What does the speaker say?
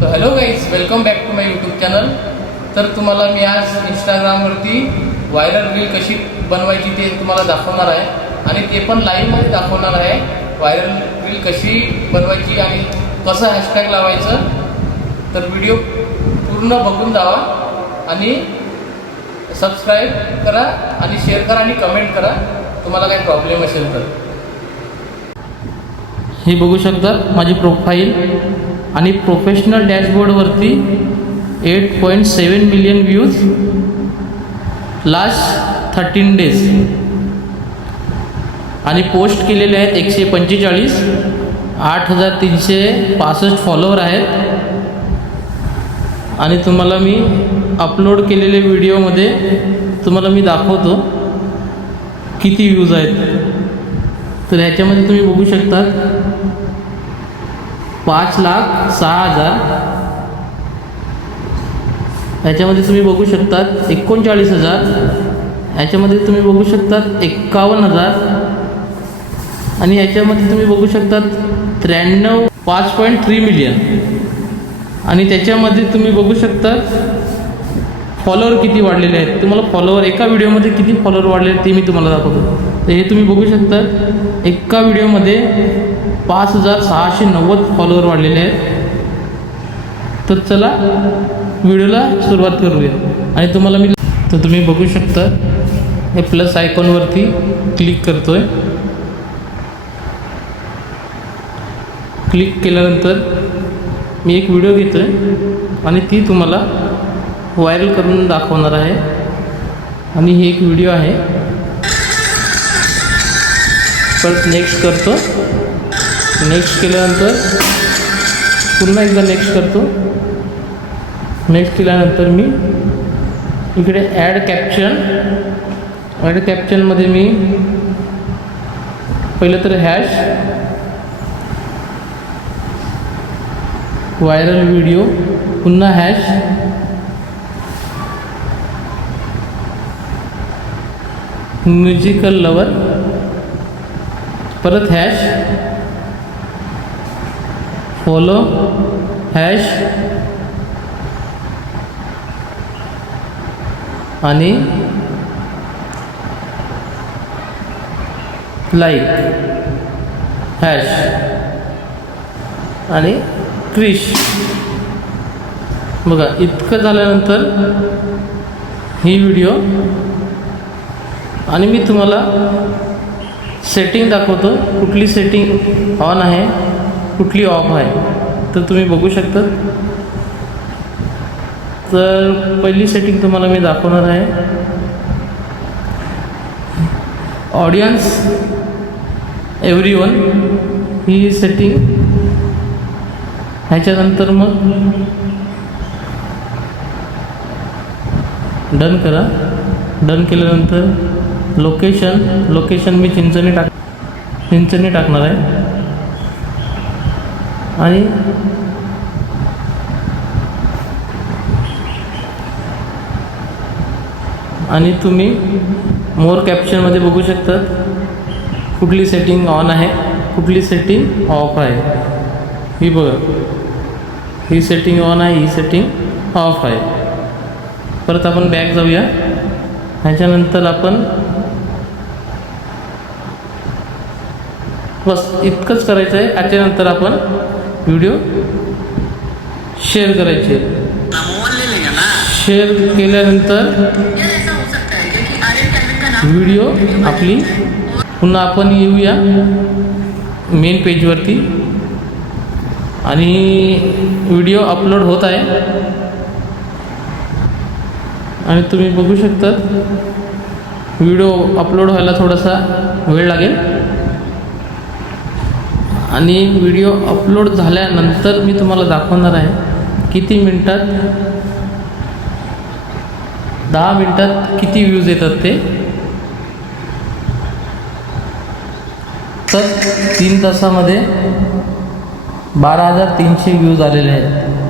तो hello guys, welcome back to my YouTube channel. तर तुम्हाला मी आज इंस्टाग्रामवरती व्हायरल रील कशी बनवायची ते तुम्हाला दाखवणार आहे आणि ते पण लाईव्हमध्ये दाखवणार आहे. व्हायरल रील कशी बनवायची आणि कसं हॅशटॅग लावायचं. तर व्हिडिओ पूर्ण बघून जावा आणि सबस्क्राईब करा आणि शेअर करा आणि कमेंट करा तुम्हाला काही प्रॉब्लेम असेल तर. हे बघू शकता माझी प्रोफाईल आणि प्रोफेशनल डॅशबोर्डवरती 8.7 मिलियन व्ह्यूज लास्ट 13 डेज आणि पोस्ट केलेले आहेत 145. 8,365 फॉलोअर आहेत आणि तुम्हाला मी अपलोड केलेले व्हिडिओमध्ये तुम्हाला मी दाखवतो किती व्ह्यूज आहेत. तर ह्याच्यामध्ये तुम्ही बघू शकता 5,06,000. ह्याच्यामध्ये तुम्ही बघू शकता 39,000. ह्याच्यामध्ये तुम्ही बघू शकता 51,000 आणि ह्याच्यामध्ये तुम्ही बघू शकता 5.3 मिलियन आणि त्याच्यामध्ये तुम्ही बघू शकता फॉलोअर किती वाढलेले आहेत. तुम्हाला फॉलोअर एका व्हिडिओमध्ये किती फॉलोअर वाढले ते मी तुम्हाला दाखवतो. तर हे तुम्ही बघू शकता एका व्हिडिओमध्ये 5,690 फॉलोअर वाढलेले आहेत. तर चला व्हिडिओला सुरुवात करूया. आणि तुम्हाला मी तर तुम्ही बघू शकता हे प्लस आयकॉनवरती क्लिक करतो आहे. क्लिक केल्यानंतर मी एक व्हिडिओ घेतो आहे आणि ती तुम्हाला व्हायरल करून दाखवणार आहे. आणि ही एक व्हिडिओ आहे. परत नेक्स्ट करतो. नेक्स्ट केल्यानंतर पुन्हा एकदा नेक्स्ट करतो. नेक्स्ट केल्यानंतर मी इकडे ॲड कॅप्शनमध्ये मी पहिलं तर हॅश व्हायरल व्हिडिओ, पुन्हा हॅश म्युझिकल लवर, परत हॅश फॉलो, हॅश आणि लाईक, हॅश आणि क्रिश. बघा इतकं झाल्यानंतर ही व्हिडिओ आणि मी तुम्हाला सेटिंग दाखवतो कुठली सेटिंग ऑन आहे कुठली ऑफ आहे. तर तुम्ही बघू शकता. तर पहिली सेटिंग तुम्हाला मी दाखवणार आहे ऑडियन्स एव्हरीवन ही सेटिंग. ह्याच्यानंतर मग डन करा. डन केल्यानंतर लोकेशन मी चिंचणी टाकणार आहे. आणि तुम्ही मोर कॅप्शनमध्ये बघू शकता कुठली सेटिंग ऑन आहे कुठली सेटिंग ऑफ आहे. ही बघा ही सेटिंग ऑन आहे, ही सेटिंग ऑफ आहे. परत आपण बॅक जाऊया. ह्याच्यानंतर आपण बस इतकंच करायचं आहे. याच्यानंतर आपण व्हिडिओ शेअर करायचे. शेअर केल्यानंतर व्हिडिओ आपली पुन्हा आपण येऊया मेन पेजवरती आणि व्हिडिओ अपलोड होत आहे. आणि तुम्ही बघू शकता व्हिडिओ अपलोड व्हायला थोडासा वेळ लागेल. आणि व्हिडिओ अपलोड झाल्यानंतर मी तुम्हाला दाखवणार आहे किती मिनटात 10 मिनटात किती व्ह्यूज येतात ते. तर 3 तासामध्ये 12,300 व्ह्यूज आलेले आहेत.